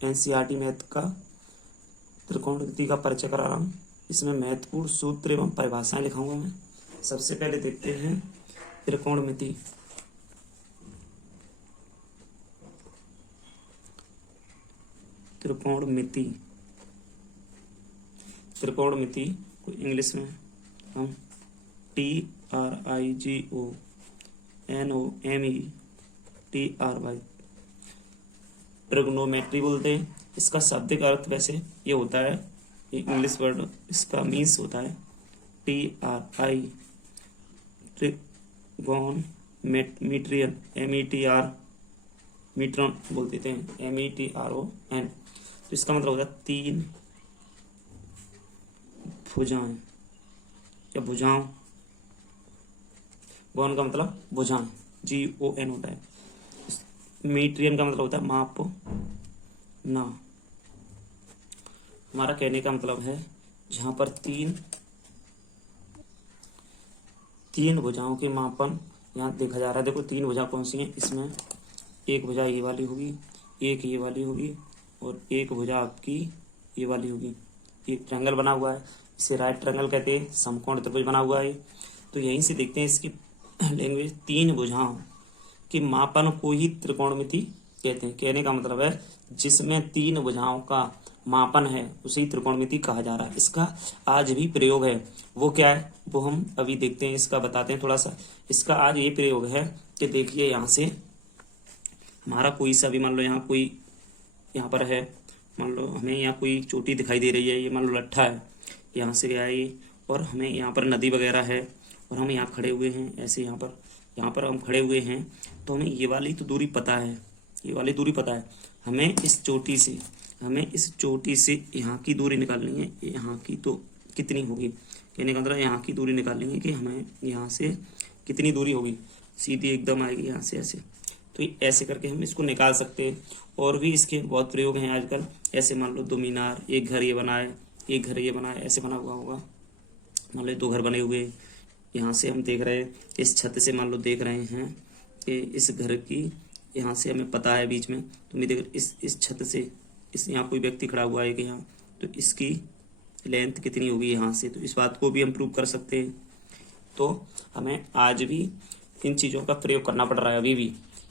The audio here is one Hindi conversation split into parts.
एनसीईआरटी मैथ का त्रिकोणमिति का परिचय करा रहा हूँ। इसमें महत्वपूर्ण सूत्र एवं परिभाषाएं लिखाऊंगा मैं। सबसे पहले देखते हैं त्रिकोणमिति। त्रिकोणमिति त्रिकोणमिति को इंग्लिश में हम TRIGONOMETRY ट्रिग्नोमेट्री बोलते हैं। इसका शाब्दिक अर्थ वैसे ये होता है, ये इंग्लिश वर्ड, इसका मीन्स होता है TRI ट्रिगोन मेट्रियन मीट्रॉन बोल देते हैं METRON। तो इसका मतलब होता है तीन भुजाएं या भुजाओं। गौन का मतलब भुजाएं GON होता है। मीट्रियन का मतलब होता है माप ना। हमारा कहने का मतलब है जहां पर तीन भुजाओं के मापन यहाँ देखा जा रहा है। देखो तीन भुजा कौन सी हैं, इसमें एक भुजा ये वाली होगी, एक ये वाली होगी और एक भुजा आपकी ये वाली होगी। एक ट्रायंगल बना हुआ है, इसे राइट ट्रायंगल कहते हैं। समकोण त्रिभुज बना हुआ है। तो यहीं से देखते हैं इसकी लैंग्वेज, तीन भुजाओं कि मापन को ही त्रिकोणमिति कहते हैं। कहने का मतलब है जिसमें तीन भुजाओं का मापन है उसे ही त्रिकोणमिति कहा जा रहा है। इसका आज भी प्रयोग है, वो क्या है वो हम अभी देखते हैं, इसका बताते हैं थोड़ा सा। इसका आज ये प्रयोग है कि देखिए यहाँ से हमारा कोई सा भी, मान लो यहाँ कोई यहाँ पर है, मान लो हमें यहाँ कोई चोटी दिखाई दे रही है, ये मान लो लट्ठा है, यहाँ से गया ये, और हमें यहाँ पर नदी वगैरह है और हम यहाँ खड़े हुए हैं, ऐसे यहाँ पर हम खड़े हुए हैं। तो हमें ये वाली तो दूरी पता है, ये वाली दूरी पता है। हमें इस चोटी से यहाँ की दूरी निकालनी है। यहाँ की तो कितनी होगी, कहने का मतलब यहाँ की दूरी निकालनी है कि हमें यहाँ से कितनी दूरी होगी। सीधी एकदम आएगी यहाँ से ऐसे, तो ऐसे करके हम इसको निकाल सकते हैं। और भी इसके बहुत प्रयोग हैं आजकल। ऐसे मान लो दो मीनार, एक घर ये बना है, एक घर ये बना है, ऐसे बना हुआ होगा। मान लो दो घर बने हुए, यहाँ से हम देख रहे हैं, इस छत से मान लो देख रहे हैं कि इस घर की यहाँ से हमें पता है बीच में, तो मैं देख इस छत से इस यहाँ कोई व्यक्ति खड़ा हुआ है कि यहाँ, तो इसकी लेंथ कितनी होगी यहाँ से। तो इस बात को भी हम प्रूव कर सकते हैं। तो हमें आज भी इन चीज़ों का प्रयोग करना पड़ रहा है अभी भी,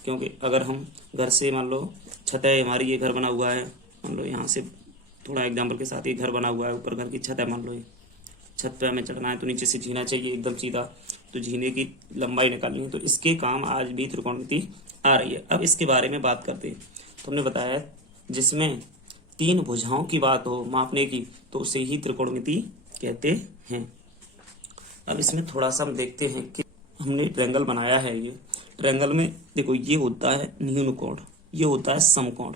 क्योंकि अगर हम घर से, मान लो छत है हमारी, ये घर बना हुआ है, मान लो यहाँ से थोड़ा एग्जाम्पल के साथ, ये घर बना हुआ है, ऊपर घर की छत है, मान लो ये छत पे हमें चढ़ना है, तो नीचे से जीना चाहिए एकदम सीधा, तो जीने की लंबाई निकालनी है। तो इसके काम आज भी त्रिकोणमिति आ रही है। अब इसके बारे में बात करते हैं। तो हमने बताया जिसमें तीन भुजाओं की बात हो मापने की, तो उसे ही त्रिकोणमिति कहते हैं। अब इसमें थोड़ा सा हम देखते हैं कि हमने ट्रायंगल बनाया है। ये ट्रायंगल में देखो, ये होता है न्यून कोण, ये होता है समकोण।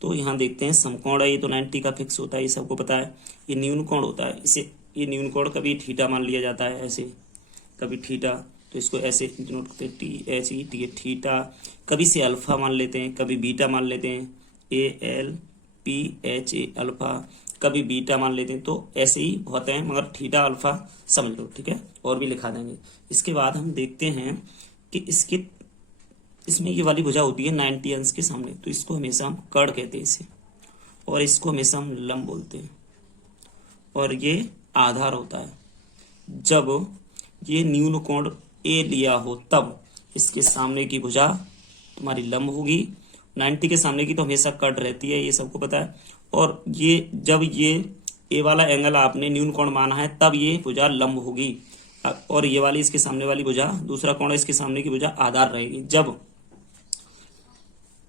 तो यहाँ देखते हैं समकोण है, ये तो 90 का फिक्स होता है, ये सबको पता है। ये न्यून कोण होता है, इसे ये न्यून कोण कभी थीटा मान लिया जाता है, ऐसे कभी थीटा, तो इसको ऐसे नोट करते हैं THE थीटा। कभी से अल्फा मान लेते हैं, कभी बीटा मान लेते हैं, ALPHA अल्फा, कभी बीटा मान लेते हैं। तो ऐसे ही होते हैं, मगर थीटा अल्फा समझ लो, ठीक है, और भी लिखा देंगे। इसके बाद हम देखते हैं कि इसमें ये वाली भुजा होती है 90 अंश के सामने, तो इसको हमेशा हम कर्ण कहते हैं इसे, और इसको हमेशा हम लंब बोलते हैं। और ये आधार होता है। जब ये न्यून कोण A लिया हो तब इसके सामने की भुजा तुम्हारी लंब होगी। 90 के सामने की तो हमेशा कट रहती है, ये सबको पता है। और ये जब ये A वाला एंगल आपने न्यून कोण माना है, तब ये भुजा लंब होगी। और ये वाली इसके सामने वाली भुजा, दूसरा कोण इसके सामने की भुजा आधार रहेगी। जब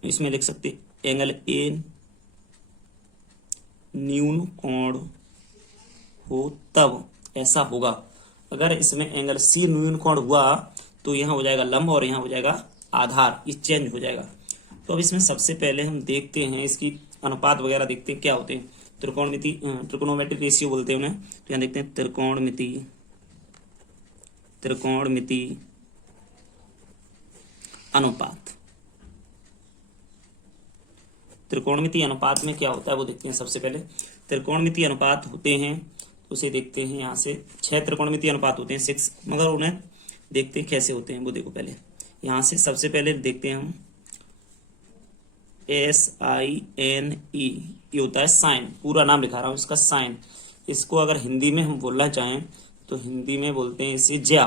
इसमें लिख सकते एंगल A न्यून कोण हो तब ऐसा होगा। अगर इसमें एंगल C न्यून कोण हुआ तो यहाँ हो जाएगा लंब और यहाँ हो जाएगा आधार, ये चेंज हो जाएगा। तो अब इसमें सबसे पहले हम देखते हैं इसकी अनुपात वगैरह देखते हैं क्या होते हैं। त्रिकोणमिति रेशियो बोलते हैं उन्हें। तो यहाँ देखते हैं त्रिकोणमिति अनुपात। त्रिकोणमिति अनुपात में क्या होता है वो देखते हैं। सबसे पहले त्रिकोणमिति अनुपात होते हैं, उसे देखते हैं। यहाँ से 6 त्रिकोणमिति अनुपात होते हैं, 6, मगर उन्हें देखते हैं कैसे होते हैं वो। देखो पहले यहाँ से सबसे पहले देखते हैं हम SINE, ये होता है साइन। पूरा नाम लिखा रहा हूँ इसका, साइन। इसको अगर हिंदी में हम बोलना चाहें तो हिंदी में बोलते हैं इसे ज्या।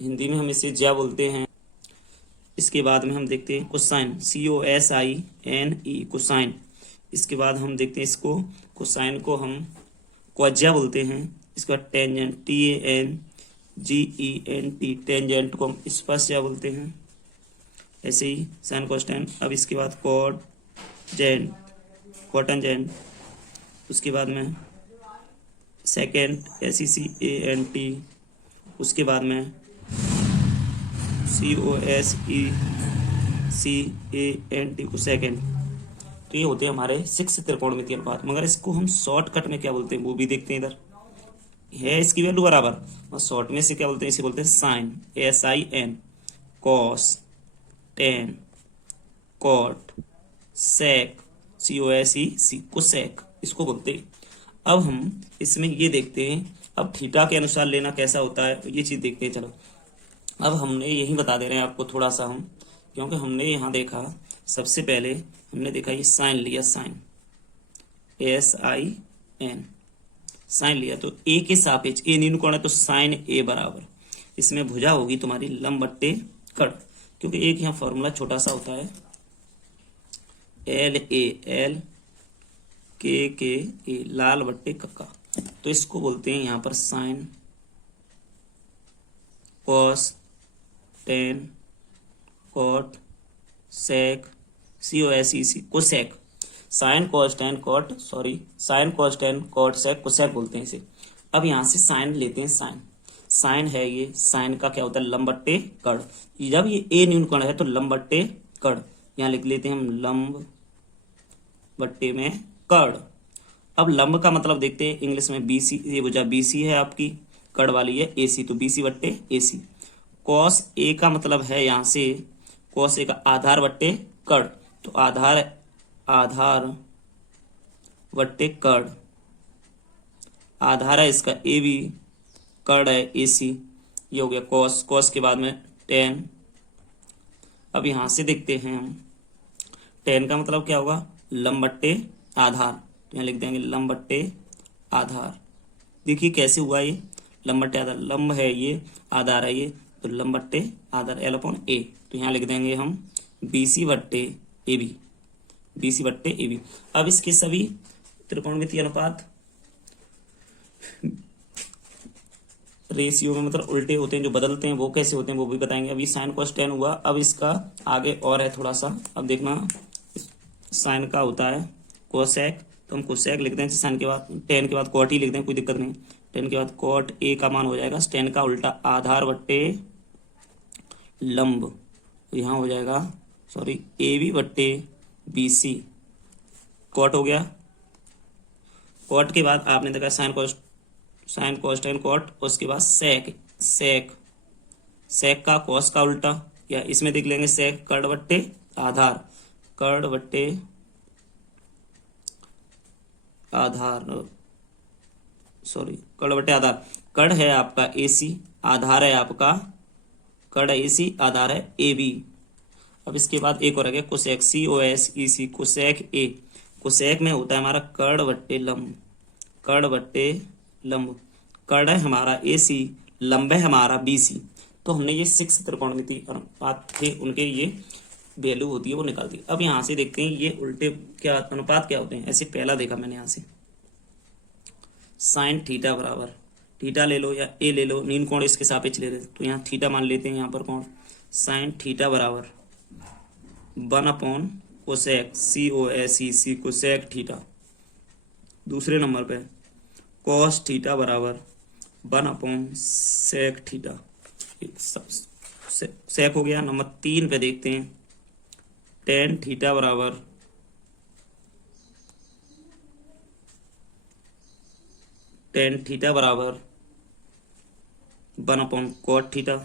हिंदी में हम इसे ज्या बोलते हैं। इसके बाद में हम देखते हैं कोसाइन, COSINE, कोसाइन। इसके बाद हम देखते हैं इसको, कोसाइन को हम क्वाज्या बोलते हैं। इसके बाद टेंजेंट, TANGENT, टेंजेंट को हम स्पर्शया बोलते हैं। ऐसे ही साइन कोस्टेन। अब इसके बाद कॉटजेंट, कॉटनजेंट। उसके बाद में सेकेंड, SECANT। उसके बाद में COSECANT, को सेकेंड। तो ये होते हैं हमारे 6 त्रिकोणमितीय अनुपात। मगर इसको हम शॉर्टकट में क्या बोलते हैं वो भी देखते हैं। इधर है इसकी वैल्यू बराबर, और शॉर्ट में से क्या बोलते हैं, इसे बोलते हैं sine, SIN, cos, tan, cot, sec, COSEC, cosec, इसको बोलते हैं। अब हम इसमें ये देखते हैं, अब थीटा के अनुसार लेना कैसा होता है ये चीज देखते हैं। चलो अब हमने यही बता दे रहे हैं आपको थोड़ा सा हम, क्योंकि हमने यहाँ देखा, सबसे पहले हमने देखा ये साइन लिया, साइन SIN, साइन लिया तो ए के सापेक्ष, ए नीनु कोण है तो साइन A बराबर, इसमें भुजा होगी तुम्हारी लंब बट्टे कड़, क्योंकि एक यहाँ फॉर्मूला छोटा सा होता है LAL KKA, लाल बट्टे कक्का। तो इसको बोलते हैं यहाँ पर sine, cos, tan, cot, sec, COSEC, cosec. Sine cos tan cot, sine cos tan cot sec, cosec बोलते हैं इसे। अब यहाँ से साइन लेते हैं, साइन, साइन है ये, साइन का क्या होता है, लंब बट्टे कड़। जब ये ए न्यून कण है तो लंब बट्टे कड़, यहाँ लिख लेते हैं हम लंब बट्टे में कड़। अब लंब का मतलब देखते हैं इंग्लिश में, BC, ये भुजा BC है आपकी, कड़ वाली है AC, तो BC बट्टे AC। कॉस ए का मतलब है यहाँ से, कॉस ए का आधार बट्टे कड़, तो आधार बट्टे कड़, आधार है इसका AB, कड़ है AC, ये हो गया कॉस। कॉस के बाद में टेन। अब यहां से देखते हैं हम, टेन का मतलब क्या होगा, लंब बट्टे आधार, तो यहाँ लिख देंगे लंब बट्टे आधार। देखिए कैसे हुआ ये, लंब बट्टे आधार, लंब है ये, आधार है ये, तो लंब बट्टे आधार L/A। तो यहाँ लिख देंगे हम BC बट्टे AB, BC बट्टे AB। अब इसके सभी त्रिकोणमितीय अनुपात रेशियो में मतलब उल्टे होते हैं, जो बदलते हैं वो कैसे होते हैं वो भी बताएंगे। अभी साइन कॉस टेन हुआ, अब इसका आगे और है थोड़ा सा। अब देखना, साइन का होता है कोसेक, तो हम कोसेक लिख दें, साइन के बाद टेन के बाद कॉट ही लिख दें, कोई दिक्कत नहीं। टेन के बाद कॉट ए का मान हो जाएगा टेन का उल्टा आधार बट्टे लंब, तो यहाँ हो जाएगा AB बट्टे BC, कॉट हो गया। कॉट के बाद आपने देखा साइन कॉस टेन कॉट, उसके बाद सेक का कॉस का उल्टा, या इसमें देख लेंगे सेक कड़ बट्टे आधार, कड़ बट्टे आधार। कड़ है आपका AC, आधार है आपका, कड़ AC, आधार है AB। अब इसके बाद एक और आ गया cosec, COSEC, cosec A। Cosec में होता है हमारा कड़ बट्टे लंब, कड़ बट्टे लंब, कड़ है हमारा AC, लंब है हमारा BC। तो हमने ये 6 त्रिकोणमितीय अनुपात थे, उनके ये वैल्यू होती है वो निकाल दी। अब यहाँ से देखते हैं ये उल्टे क्या अनुपात क्या होते हैं। ऐसे पहला देखा मैंने, यहाँ से साइन थीटा बराबर, थीटा ले लो या ए ले लो, नीन कोण इसके सापेक्ष ले लेते, तो यहाँ थीटा मान लेते हैं, यहाँ पर कोण साइन थीटा बराबर 1 कोसेक COSEC, कोसेक थीटा। दूसरे नंबर पे कॉस थीटा बराबर 1 सेक थीटा, सेक हो गया। नंबर 3 पे देखते हैं टेन थीटा बराबर 1 कॉट थीटा।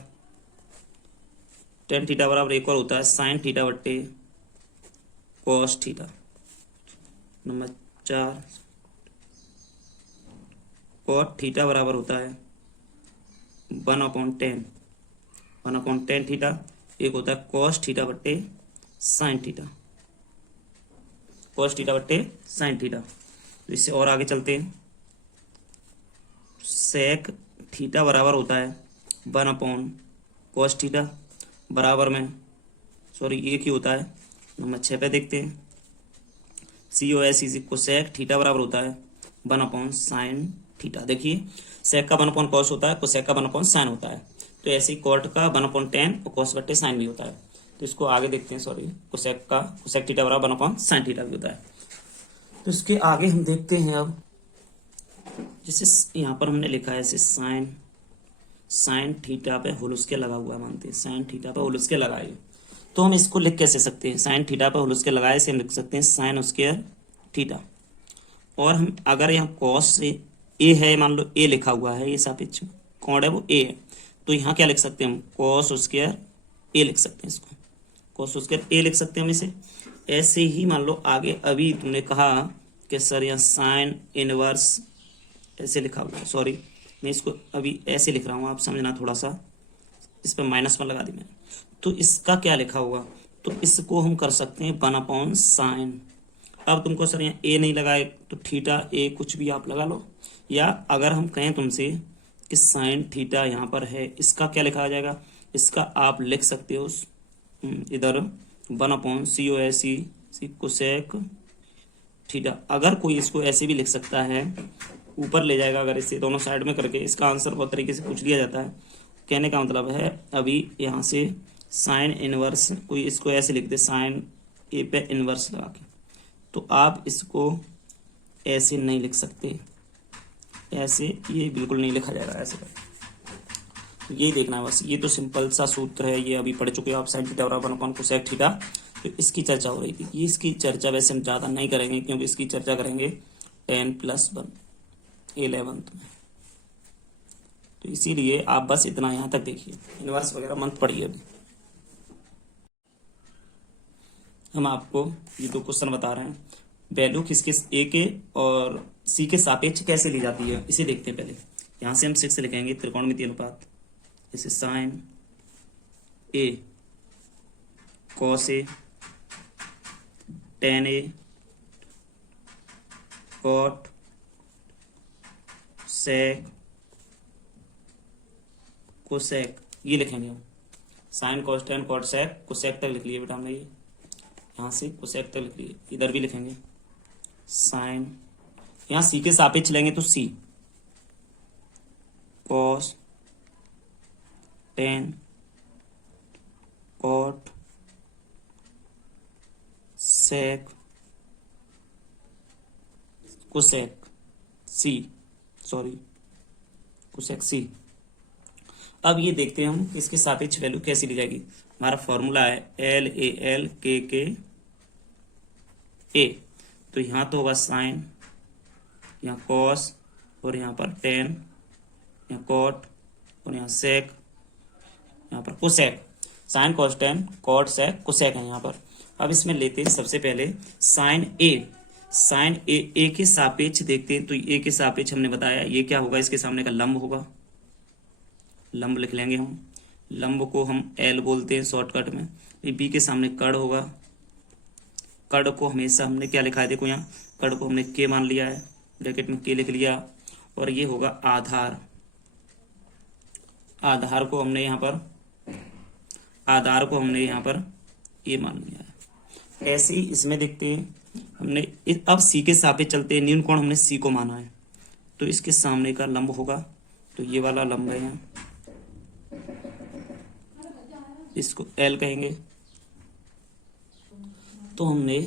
टेन थीटा बराबर एक और होता है साइन थीटा बट्टे cos theta. Number 4 cot theta बराबर होता है 1/10 थीटा। एक होता है कॉस थीटा बट्टे साइन थीटा। कॉस थीटा बट्टे साइन थीटा। तो इससे और आगे चलते हैं। सेक थीटा बराबर होता है 1 कॉस थीटा बराबर में, सॉरी ये क्या होता है, नंबर 6 पे देखते हैं। COS इज कोसेक थीटा बराबर होता है 1 साइन थीटा। देखिए सेक का 1 कॉस होता है, कोसेक का 1 साइन होता है। तो ऐसे ही कॉट का 1/10 और कॉस बट्टे साइन भी होता है। तो इसको आगे देखते हैं, सॉरी कोसेक थीटा बराबर 1 साइन थीटा भी होता है। तो इसके आगे हम देखते हैं अब, जैसे यहाँ पर हमने लिखा है ऐसे साइन थीटा पे होल स्केयर लगा हुआ है, मानते हैं साइन थीटा पे होल स्केयर लगाए। तो हम इसको लिख कैसे सकते हैं, साइन थीटा पे होल स्केयर लगाए से हम लिख सकते हैं साइन स्क्वायर थीटा। और हम अगर यहाँ कॉस से ए है, मान लो ए लिखा हुआ है, ये सापेक्ष कोण है वो ए है, तो यहाँ क्या लिख सकते हैं हम, कॉस स्क्वायर ए लिख सकते हैं, इसको कॉस स्क्वायर ए लिख सकते हैं हम इसे। ऐसे ही मान लो आगे अभी तुमने कहा कि सर यहाँ साइन इनवर्स ऐसे लिखा हुआ है, सॉरी मैं इसको अभी ऐसे लिख रहा हूँ, आप समझना थोड़ा सा, इस पर -1 लगा दी मैंने। तो इसका क्या लिखा होगा, तो इसको हम कर सकते हैं 1 साइन। अब तुमको सर यहाँ ए नहीं लगाए तो थीटा ए कुछ भी आप लगा लो, या अगर हम कहें तुमसे कि साइन थीटा यहाँ पर है, इसका क्या लिखा आ जाएगा, इसका आप लिख सकते हो इधर 1/COSE कोसेक थीटा। अगर कोई इसको ऐसे भी लिख सकता है, ऊपर ले जाएगा अगर इसे दोनों साइड में करके, इसका आंसर बहुत तरीके से पूछ लिया जाता है। कहने का मतलब है अभी यहाँ से साइन इनवर्स, कोई इसको ऐसे लिख दे साइन ए पे इनवर्स लगा के, तो आप इसको ऐसे नहीं लिख सकते, ऐसे ये बिल्कुल नहीं लिखा जाएगा ऐसे कर। ये देखना है बस, ये तो सिंपल सा सूत्र है, ये अभी पढ़ चुके हो आप, साइन थीटा बराबर 1 कोसेक थीटा। तो इसकी चर्चा हो रही थी, ये इसकी चर्चा वैसे हम ज़्यादा नहीं करेंगे क्योंकि इसकी चर्चा करेंगे 10+1 11th में। तो इसीलिए आप बस इतना यहाँ तक देखिए, इनवर्स वगैरह मत पढ़िए। अभी हम आपको ये 2 क्वेश्चन बता रहे हैं, वैल्यू किसके ए के और सी के सापेक्ष कैसे ली जाती है, इसे देखते हैं। पहले यहाँ से हम 6 लिखेंगे, त्रिकोणमितीय अनुपात, जैसे sine A cos A tan A cot sec cosec, ये लिखेंगे हम। Sine cos tan cot sec cosec तक लिख लिए बेटा हमने, ये यहाँ से कोसेक तक लिख लिए। इधर भी लिखेंगे साइन, यहाँ सी के सापेक्ष लेंगे तो C cos tan cot sec cosec C, sorry cosec C. अब ये देखते हैं हम कि इसके सापेक्ष वैल्यू कैसी ली जाएगी। हमारा फॉर्मूला है LAL KK A, तो यहाँ तो होगा साइन, यहाँ कॉस, और यहाँ पर टेन, यहाँ कॉट, और यहाँ सेक, यहाँ पर cosec. Sine cos tan cot sec cosec है यहाँ पर। अब इसमें लेते हैं सबसे पहले साइन ए के सापेक्ष देखते हैं। तो ए के सापेक्ष हमने बताया ये क्या होगा, इसके सामने का लंब होगा, लंब लिख लेंगे हम, लंब को हम L बोलते हैं शॉर्टकट में। बी के सामने कड़ होगा, कड़ को हमेशा हमने क्या लिखा है, देखो यहाँ कड़ को हमने K मान लिया है, ब्रैकेट में K लिख लिया। और ये होगा आधार, आधार को हमने यहाँ पर A मान लिया है। ऐसे ही इसमें देखते हैं हमने, अब C के सापेक्ष चलते हैं, न्यून कोण हमने C को माना है, तो इसके सामने का लंब होगा, तो ये वाला लंब है यहाँ, इसको L कहेंगे। तो हमने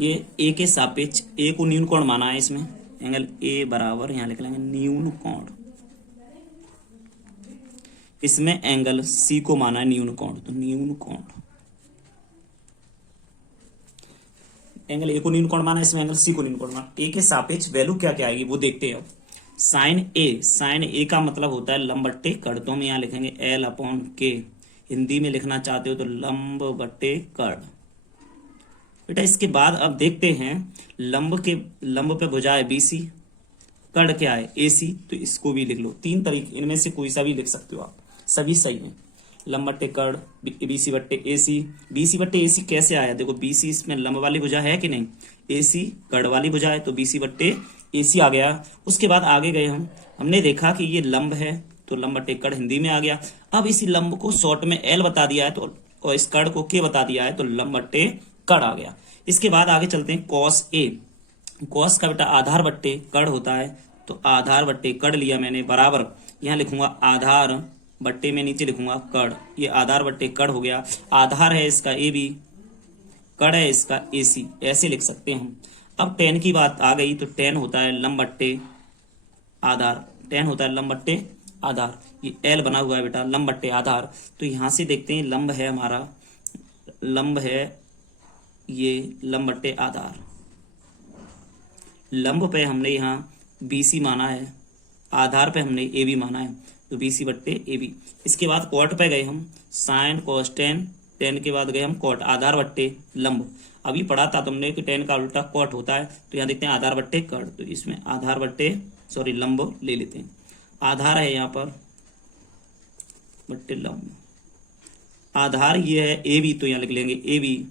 ये A के सापेक्ष A को न्यून कोण माना है, इसमें एंगल A बराबर यहाँ लिख लेंगे न्यून कोण, इसमें एंगल C को माना है न्यून कोण, तो न्यून कोण, एंगल A को न्यून कोण माना है, इसमें एंगल C को न्यून कोण माना। A के सापेक्ष वैल्यू क्या क्या आएगी वो देखते हैं। अब साइन ए का मतलब होता है लंब बट्टे कड़, तो हम यहाँ लिखेंगे L/K। हिंदी में लिखना चाहते हो तो लंब बट्टे कड़। बेटा इसके बाद अब देखते हैं लंब पे भुजा है BC, कड़ क्या है AC, तो इसको भी लिख लो। 3 तरीके, इनमें से कोई सा भी लिख सकते हो आप, सभी सही है। लंब बट्टे कड़, बीसी बट्टे एसी। बीसी बट्टे एसी कैसे आया, देखो बीसी इसमें लंब वाली भुजा है कि नहीं, एसी कड़ वाली भुजा है, तो बीसी बट्टे एसी आ गया। उसके बाद आगे गए हमने देखा कि ये लंब है तो लंब बट्टे कड़ हिंदी में आ गया। अब इसी लंब को शॉर्ट में एल बता दिया है तो, और इस कड़ को के बता दिया है तो लंब बट्टे कड़ आ गया। इसके बाद आगे चलते हैं कॉस ए। कॉस का बेटा आधार बट्टे कड़ होता है, तो आधार बट्टे कड़ लिया मैंने, बराबर यहाँ लिखूंगा आधार बट्टे में नीचे लिखूंगा कड़, ये आधार बट्टे कड़ हो गया। आधार है इसका ए बी, कड़ है इसका ए सी, ऐसे लिख सकते हैं हम। अब टेन की बात आ गई तो टेन होता है लंब बट्टे आधार, टेन होता है लंब बट्टे आधार। ये एल बना हुआ है बेटा लंब बट्टे आधार। तो यहां से देखते हैं लंब है हमारा, लंब है ये लंब बट्टे आधार। लंब पे हमने यहाँ बीसी माना है, आधार पे हमने ए बी माना है, तो बीसी बट्टे ए बी। इसके बाद कॉट पे गए हम, साइन कॉस टेन, टेन के बाद गए हम कॉट, आधार बट्टे लंब। अभी पढ़ा था तुमने कि टेन का उल्टा कॉट होता है, तो यहाँ देखते हैं आधार बट्टे कड़, तो इसमें आधार बट्टे सॉरी लंब ले लेते हैं। आधार है यहाँ पर बट्टे लंब, आधार ये है ए बी, तो यहाँ लिख लेंगे ए बी,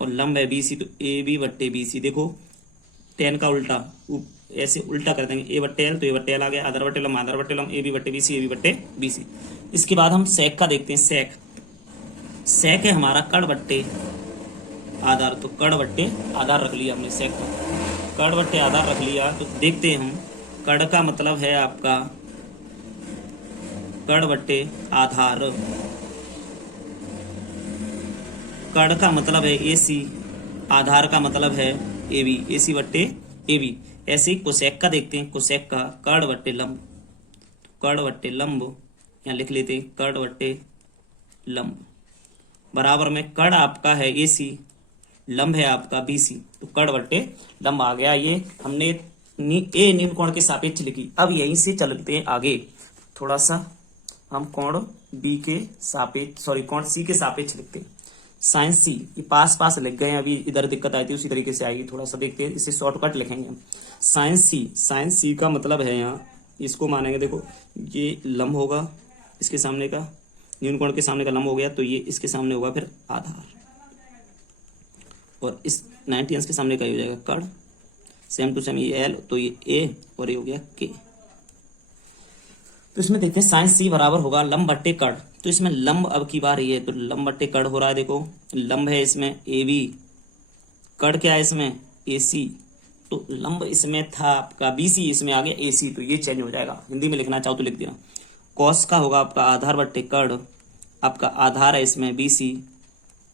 और लंब है बीसी, तो ए बी बट्टे बीसी। देखो टेन का उल्टा ऐसे उल्टा कर देंगे, ए बट्टे एल तो ए बट्टे एल आ गया, आधार बट्टे लंब आधार बट्टे लंब, ए बी बट्टे बीसी ए बी बट्टे बीसी। इसके बाद हम सेक का देखते हैं, सेक। सेक है हमारा कड़ बट्टे आधार, तो कड़ बट्टे आधार रख लिया हमने सेक का, कड़ बट्टे आधार रख लिया। तो देखते हैं हम, कड़ का मतलब है आपका कड़ बट्टे आधार, कड़ का मतलब है एसी, आधार का मतलब है ए बी, एसी बट्टे ए बी। ऐसे ही कोसेक का देखते हैं, कोसेक का कड़ बट्टे लंब, कड़ बट्टे लंब यहाँ लिख लेते हैं कड़ बट्टे लंब, बराबर में कड़ आपका है एसी, लंब है आपका बीसी, तो कड़ बट्टे लंब आ गया। ये हमने ए निम्न कोण के सापेक्ष लिखी। अब यहीं से चलते हैं आगे, थोड़ा सा हम कोण बी के सापेक्ष सॉरी कोण सी के सापेक्ष लिखते हैं। साइन सी, ये पास पास लिख गए, अभी इधर दिक्कत आई थी उसी तरीके से आएगी, थोड़ा सा देखते हैं, इसे शॉर्टकट लिखेंगे हम। साइन सी, साइन सी का मतलब है यहाँ इसको मानेंगे, देखो ये लंब होगा, इसके सामने का न्यून कोण के सामने का लंब हो गया, तो ये इसके सामने होगा फिर आधार, और इस 90 अंश के सामने का हो जाएगा कड़, सेम टू सेम ये एल, तो ये ए और ये हो गया के। तो इसमें देखते हैं साइन सी बराबर होगा लंब बट्टे कड़, तो इसमें लंब अब की बार ये है, तो लंब बट्टे कड़ हो रहा है। देखो लंब है इसमें ए बी, कड़ क्या है इसमें ए सी, तो लंब इसमें था आपका बी सी, इसमें आ गया ए सी, तो ये चेंज हो जाएगा। हिंदी में लिखना चाहो तो लिख देना। कॉस का होगा आपका आधार बट्टे कड़, आपका आधार है इसमें बी सी,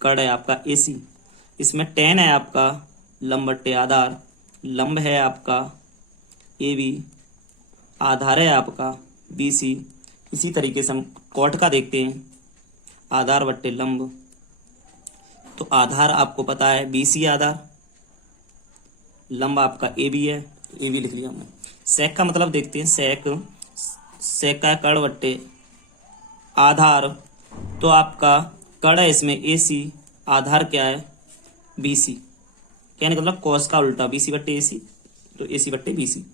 कड़ है आपका ए सी। इसमें टेन है आपका लंब बट्टे आधार, लंब है आपका ए बी, आधार है आपका बी सी। इसी तरीके से हम कॉट का देखते हैं, आधार बट्टे लंब, तो आधार आपको पता है बी सी आधार, लंब आपका ए बी है, तो ए बी लिख लिया हमने। सेक का मतलब देखते हैं, सेक, सेक का कड़ बट्टे आधार, तो आपका कड़ है इसमें ए सी, आधार क्या है बी सी, क्या मतलब कॉस का उल्टा बी सी बट्टे ए सी, तो ए सी बट्टे बी सी।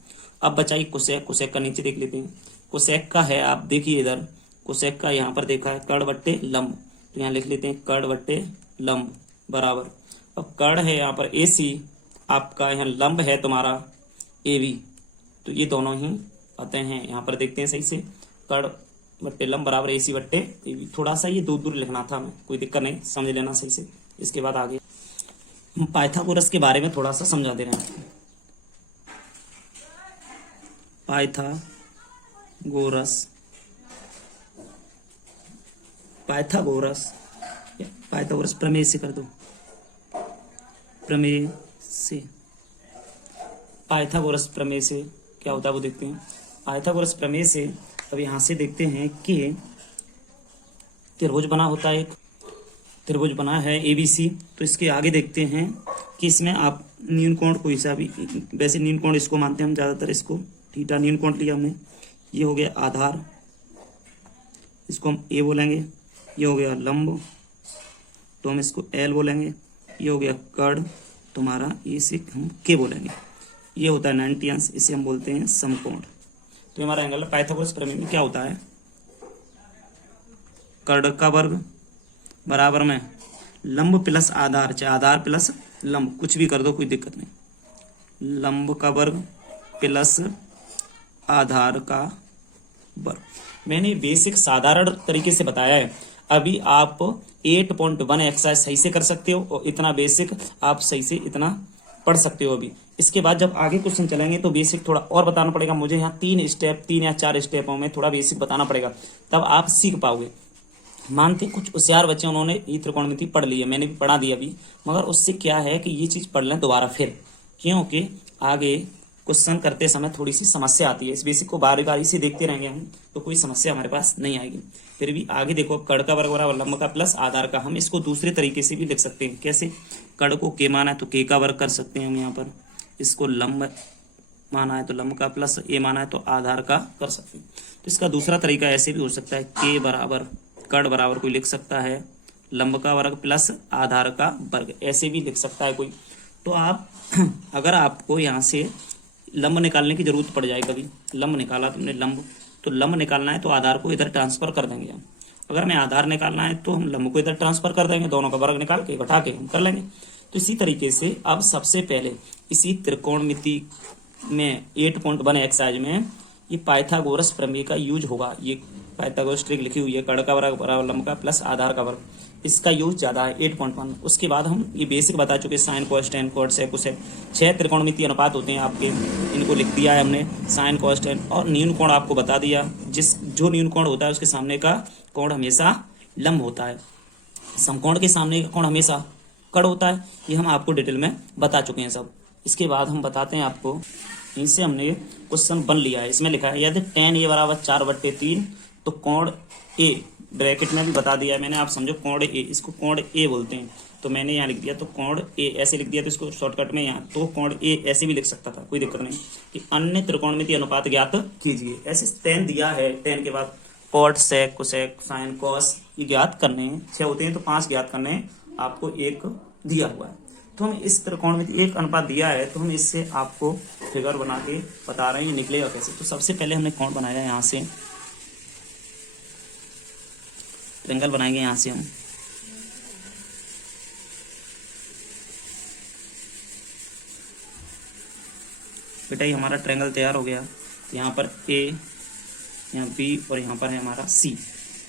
अब बचाइए कोसेक, कोसेक का नीचे देख लेते हैं। कोसेक का है, आप देखिए इधर कोसेक का यहाँ पर देखा है कड़ बट्टे लंब, तो यहाँ लिख लेते हैं कड़ बट्टे लंब बराबर। अब कड़ है यहाँ पर ए सी, आपका यहाँ लंब है तुम्हारा ए बी, तो ये दोनों ही आते हैं। यहाँ पर देखते हैं सही से, कड़ बट्टे लंब बराबर ए सी बट्टे ए बी। थोड़ा सा ये दूर दूर लिखना था हमें, कोई दिक्कत नहीं, समझ लेना सही से। इसके बाद आगे हम पाइथागोरस के बारे में थोड़ा सा समझा दे रहे हैं। पाइथागोरस, पाइथागोरस, पाइथागोरस प्रमेय से कर दो, प्रमेय से, पाइथागोरस प्रमेय से क्या होता है वो देखते हैं। पाइथागोरस प्रमेय से अब यहाँ से देखते हैं कि त्रिभुज बना होता है, एक त्रिभुज बना है ABC, तो इसके आगे देखते हैं कि इसमें आप न्यून कोण को हिसाब, वैसे न्यून कोण इसको मानते हैं हम ज़्यादातर, इसको थीटा न्यून कोण लिया हमने। ये हो गया आधार, इसको हम ए बोलेंगे, ये हो गया लंब, तो हम इसको एल बोलेंगे, ये हो गया कड़ तुम्हारा, इसे हम के बोलेंगे। ये होता है 90 अंश, इसे हम बोलते हैं समकोण। तो हमारा एंगल पाइथागोरस प्रमेय में क्या होता है, कर्ण का वर्ग बराबर में लंब प्लस आधार, चाहे आधार प्लस लंब कुछ भी कर दो, कोई दिक्कत नहीं। लंब का वर्ग प्लस आधार का वर्ग। मैंने बेसिक साधारण तरीके से बताया है। अभी आप 8.1 एक्सरसाइज सही से कर सकते हो और इतना बेसिक आप सही से इतना पढ़ सकते हो। अभी इसके बाद जब आगे क्वेश्चन चलेंगे तो बेसिक थोड़ा और बताना पड़ेगा मुझे। यहाँ 3 या 4 स्टेपों में थोड़ा बेसिक बताना पड़ेगा, तब आप सीख पाओगे। मानते कुछ होशियार बच्चे उन्होंने ये त्रिकोणमिति पढ़ ली है, मैंने भी पढ़ा दी अभी, मगर उससे क्या है कि ये चीज पढ़ लें दोबारा फिर, क्योंकि आगे क्वेश्चन करते समय थोड़ी सी समस्या आती है। इस बेसिक को बारी बारी से देखते रहेंगे हम तो कोई समस्या हमारे पास नहीं आएगी। फिर भी आगे देखो, कर्ण का वर्ग बराबर लंब का प्लस आधार का। हम इसको दूसरे तरीके से भी लिख सकते हैं। कैसे? कर्ण को के माना है तो के का वर्ग कर सकते हैं हम यहाँ पर। इसको लंब माना है तो लंब का प्लस ए माना है तो आधार का कर सकते हैं। तो इसका दूसरा तरीका ऐसे भी हो सकता है, के बराबर कर्ण बराबर कोई लिख सकता है लंब का वर्ग प्लस आधार का वर्ग, ऐसे भी लिख सकता है कोई। तो आप अगर आपको यहाँ से लंब निकालने की जरूरत पड़ जाए, कभी लंब निकाला तुमने लंब, तो लंब निकालना है तो आधार को इधर ट्रांसफर कर देंगे हम। अगर हमें आधार निकालना है तो हम लंब को इधर ट्रांसफर कर देंगे, दोनों का वर्ग निकाल के घटा के हम कर लेंगे। तो इसी तरीके से अब सबसे पहले इसी त्रिकोणमिति में 8.1 एक्सरसाइज में ये पाइथागोरस प्रमेय का यूज होगा। ये पाइथागोरस ट्रिक लिखी हुई है, कर्ण का वर्ग बराबर लंब का प्लस आधार का वर्ग, इसका यूज ज्यादा है 8.1। उसके बाद हम ये बेसिक बता चुके, sine cos tan cot sec cosec 6 त्रिकोणमितीय अनुपात होते हैं आपके, इनको लिख दिया है हमने, साइन कोस टेन। और न्यून कोण आपको बता दिया, जो न्यून कोण होता है उसके सामने का कोण हमेशा लंब होता है, समकोण के सामने का कोण हमेशा कर्ण होता है। ये हम आपको डिटेल में बता चुके हैं सब। इसके बाद हम बताते हैं आपको, इनसे हमने क्वेश्चन बन लिया है। इसमें लिखा है यदि tan a बराबर 4/3 तो कोण ए, ब्रैकेट में भी बता दिया है मैंने, आप समझो कोण ए, इसको कोण ए बोलते हैं, तो मैंने यहाँ लिख दिया तो कोण ए ऐसे लिख दिया। तो इसको शॉर्टकट में यहाँ तो कोण ए ऐसे भी लिख सकता था, कोई दिक्कत नहीं। कि अन्य त्रिकोणमितीय अनुपात ज्ञात कीजिए, ऐसे tan दिया है, tan के बाद cot sec cosec sine cos ये ज्ञात करने हैं, 6 होते हैं तो 5 ज्ञात करने हैं, आपको एक दिया हुआ है। तो हम इस त्रिकोणमिति एक अनुपात दिया है तो हम इससे आपको फिगर बना के बता रहे हैं ये निकलेगा कैसे। तो सबसे पहले हमने कोण बनाया, यहाँ से ट्रायंगल बनाएंगे, यहाँ से हम बेटा ये हमारा ट्रायंगल तैयार हो गया। तो यहाँ पर ए, यहाँ बी और यहाँ पर है हमारा सी।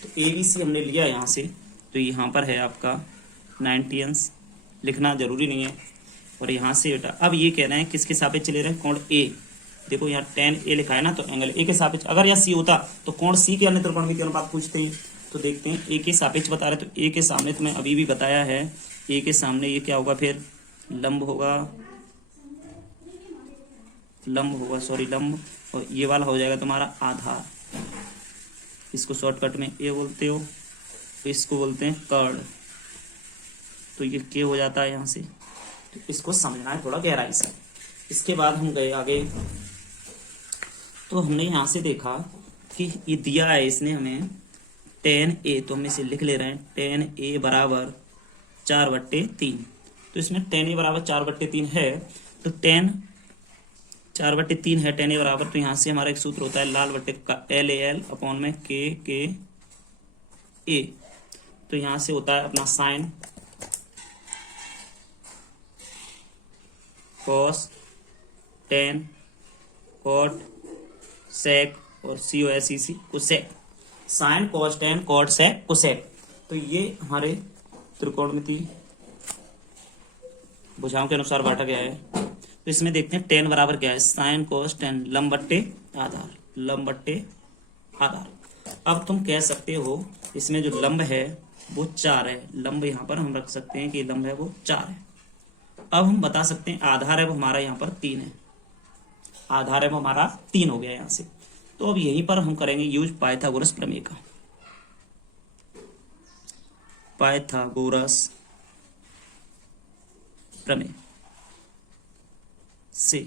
तो ए बी सी हमने लिया यहाँ से, तो यहाँ पर है आपका 90 अंश, लिखना जरूरी नहीं है। और यहाँ से बेटा अब ये कह रहे हैं किसके सापेक्ष ले रहे हैं, कोण ए। देखो यहाँ tan ए लिखा है ना, तो एंगल ए के सापेक्ष। अगर यहाँ सी होता तो कोण सी के अन्य त्रिकोणमितीय अनुपात पूछते हैं। तो देखते हैं ए के सापेक्ष बता रहे, तो ए के सामने तो मैं अभी भी बताया है, ए के सामने ये क्या होगा, फिर लंब होगा, लंब, और ये वाला हो जाएगा तुम्हारा आधार। इसको शॉर्टकट में ए बोलते हो, तो इसको बोलते हैं कर्ण। तो ये के हो जाता है यहाँ से, तो इसको समझना है थोड़ा गहराई से। इसके बाद हम गए आगे, तो हमने यहाँ से देखा कि ये दिया है इसने हमें tan a, तो हम इसे लिख ले रहे हैं tan a बराबर 4/3। तो इसमें tan a बराबर 4/3 है, तो tan 4/3 है tan a बराबर, तो यहाँ से हमारा एक सूत्र होता है लाल बट्टे का LAL अपॉन में के a। तो यहाँ से होता है अपना sine cos tan cot sec और COSEC cosec, sine cos tan cot sec cosec. तो ये हमारे त्रिकोणमिति भुजाओं के अनुसार बांटा गया है। तो इसमें देखते हैं tan बराबर क्या है, साइन कॉस टेन लंब बट्टे आधार। अब तुम कह सकते हो इसमें जो लंब है वो 4 है, लंब यहाँ पर हम रख सकते हैं कि लंब है वो 4 है। अब हम बता सकते हैं आधार है वो हमारा यहाँ पर 3 है, आधार है वो हमारा 3 हो गया यहाँ से। तो अब यहीं पर हम करेंगे यूज पाइथागोरस प्रमेय का, पाइथागोरस प्रमेय से।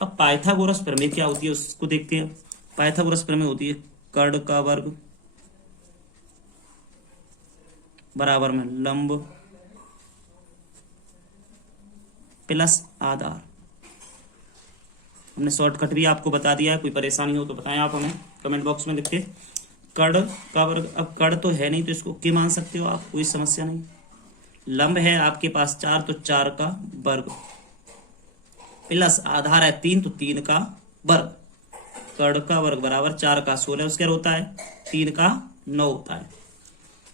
अब पाइथागोरस प्रमेय क्या होती है उसको देखते हैं। पाइथागोरस प्रमेय होती है कर्ण का वर्ग बराबर में लंब प्लस आधार। हमने शॉर्टकट भी आपको बता दिया है, कोई परेशानी हो तो बताएं आप हमें कमेंट बॉक्स में लिख के। कड़ का वर्ग, अब कड़ तो है नहीं तो इसको के मान सकते हो आप, कोई समस्या नहीं। लंब है आपके पास 4 तो 4 का वर्ग प्लस आधार है 3 तो 3 का वर्ग, कड़ का वर्ग बराबर 4 का 16 स्क्वायर होता है, 3 का 9 होता है।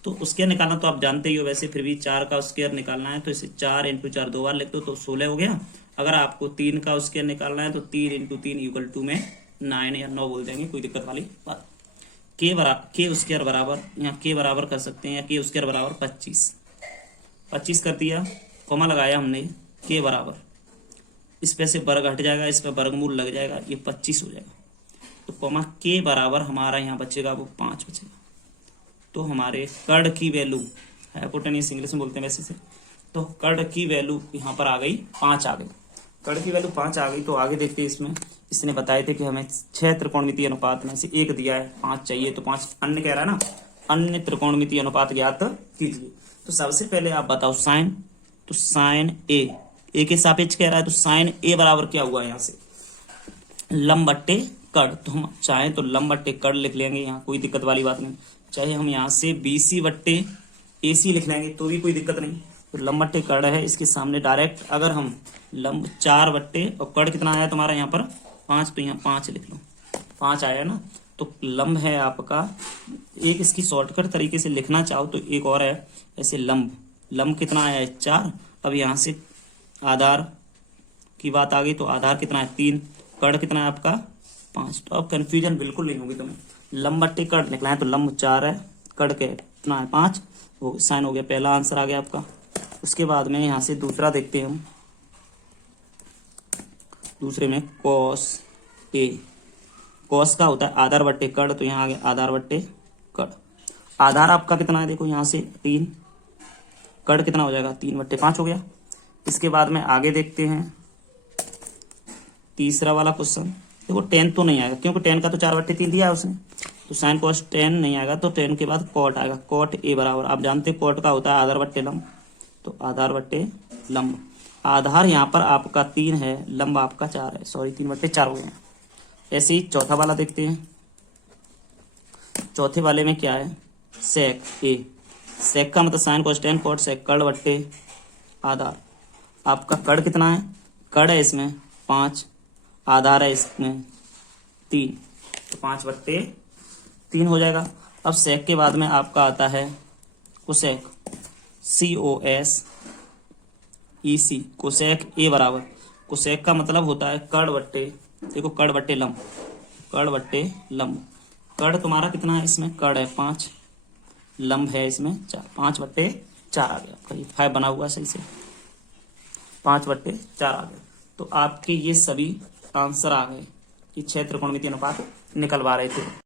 तो स्क्वायर निकालना तो आप जानते ही हो, वैसे फिर भी 4 का स्क्वायर निकालना है तो इसे 4 × 4 दो बार लिख दो तो 16 हो गया। अगर आपको 3 का स्क्वायर निकालना है तो 3 × 3 = में 9 या 9 बोल देंगे, कोई दिक्कत वाली बात। के स्क्वायर बराबर, यहाँ के बराबर कर सकते हैं, या के स्क्वायर बराबर 25 कर दिया, कॉमा लगाया हमने, के बराबर इस पे से वर्ग हट जाएगा, इस पे वर्गमूल लग जाएगा, ये 25 हो जाएगा। तो कॉमा के बराबर हमारा यहाँ बचेगा वो 5 बचेगा। तो हमारे कड़ की वैल्यू, हाइपोटेन्यूस इंग्लिश में बोलते हैं वैसे से, तो कड़ की वैल्यू यहाँ पर आ गई 5 आ गई, कड़ की वैल्यू 5 आ गई। तो आगे देखते हैं इसमें, इसने बताए थे कि हमें 6 त्रिकोणमितीय अनुपात में से एक दिया है, 5 चाहिए, तो 5 अन्य कह रहा है ना, अन्य त्रिकोणमितीय अनुपात ज्ञात कीजिए। तो सबसे पहले आप बताओ साइन, तो साइन ए के सापेक्ष कह रहा है, तो साइन ए बराबर क्या हुआ यहाँ से, लंब बट्टे कड़। तो हम चाहें तो लंब बट्टे कड़ लिख लेंगे, यहाँ कोई दिक्कत वाली बात नहीं। चाहे हम यहाँ से BC बट्टे AC लिख लेंगे तो भी कोई दिक्कत नहीं। तो लंब बट्टे कड़ है, इसके सामने डायरेक्ट अगर हम लंब 4 बट्टे और कड़ कितना आया तुम्हारा यहाँ पर 5, तो यहाँ 5 लिख लो, 5 आया ना। तो लंब है आपका, एक इसकी शॉर्टकट तरीके से लिखना चाहो तो एक और है, ऐसे लंब कितना आया है 4। अब यहाँ से आधार की बात आ गई, तो आधार कितना है 3, कड़ कितना है आपका 5। तो अब कंफ्यूजन बिल्कुल नहीं होगी तुम्हें, लंब बट्टे कड़ निकला है तो लंब 4 है, कड़ के कितना है 5, वो साइन हो गया, पहला आंसर आ गया आपका। उसके बाद में यहाँ से दूसरा देखते हैं हम, दूसरे में कॉस ए, कॉस का होता है आधार बट्टे कड़, तो यहाँ आ गया आधार बट्टे कड़। आधार आपका कितना है देखो यहाँ से 3, कड़ कितना हो जाएगा 3 बट्टे 5 हो गया। इसके बाद में आगे देखते हैं तीसरा वाला क्वेश्चन, देखो 10 तो नहीं आएगा क्योंकि 10 का तो 4 बट्टे 3 दिया है उसने, तो साइन कॉस 10 नहीं आएगा, तो 10 के बाद कॉट आएगा, कॉट ए बराबर, आप जानते हैं कॉट का होता है आधार बट्टे लंब, तो आधार बट्टे लंब। आधार यहाँ पर आपका 3 है, लंब आपका 4 है, सॉरी 3 बट्टे 4 हो गए। ऐसे ही चौथा वाला देखते हैं, चौथे वाले में क्या है, सेक ए, सेक का मतलब साइन कॉस 10 कॉट सेक, कड़ बट्टे आधार। आपका कड़ कितना है, कड़ है इसमें 5, आधार है इसमें 3, तो 5 बट्टे 3 हो जाएगा। अब सेक के बाद में आपका आता है कोसेक, COSEC, कोसेक ए बराबर, कोसेक का मतलब होता है कड़ बट्टे, देखो कड़ बट्टे लंब, कड़ बट्टे लंब। कड़ तुम्हारा कितना है इसमें, कड़ है 5, लंब है इसमें 4, 5 बट्टे 4 आ गया आपका, ये 5 बना हुआ सही से, 5 बट्टे 4 आ गया। तो आपके ये सभी आंसर आ गए, ये 6 त्रिकोणमितीय अनुपात निकलवा रहे थे।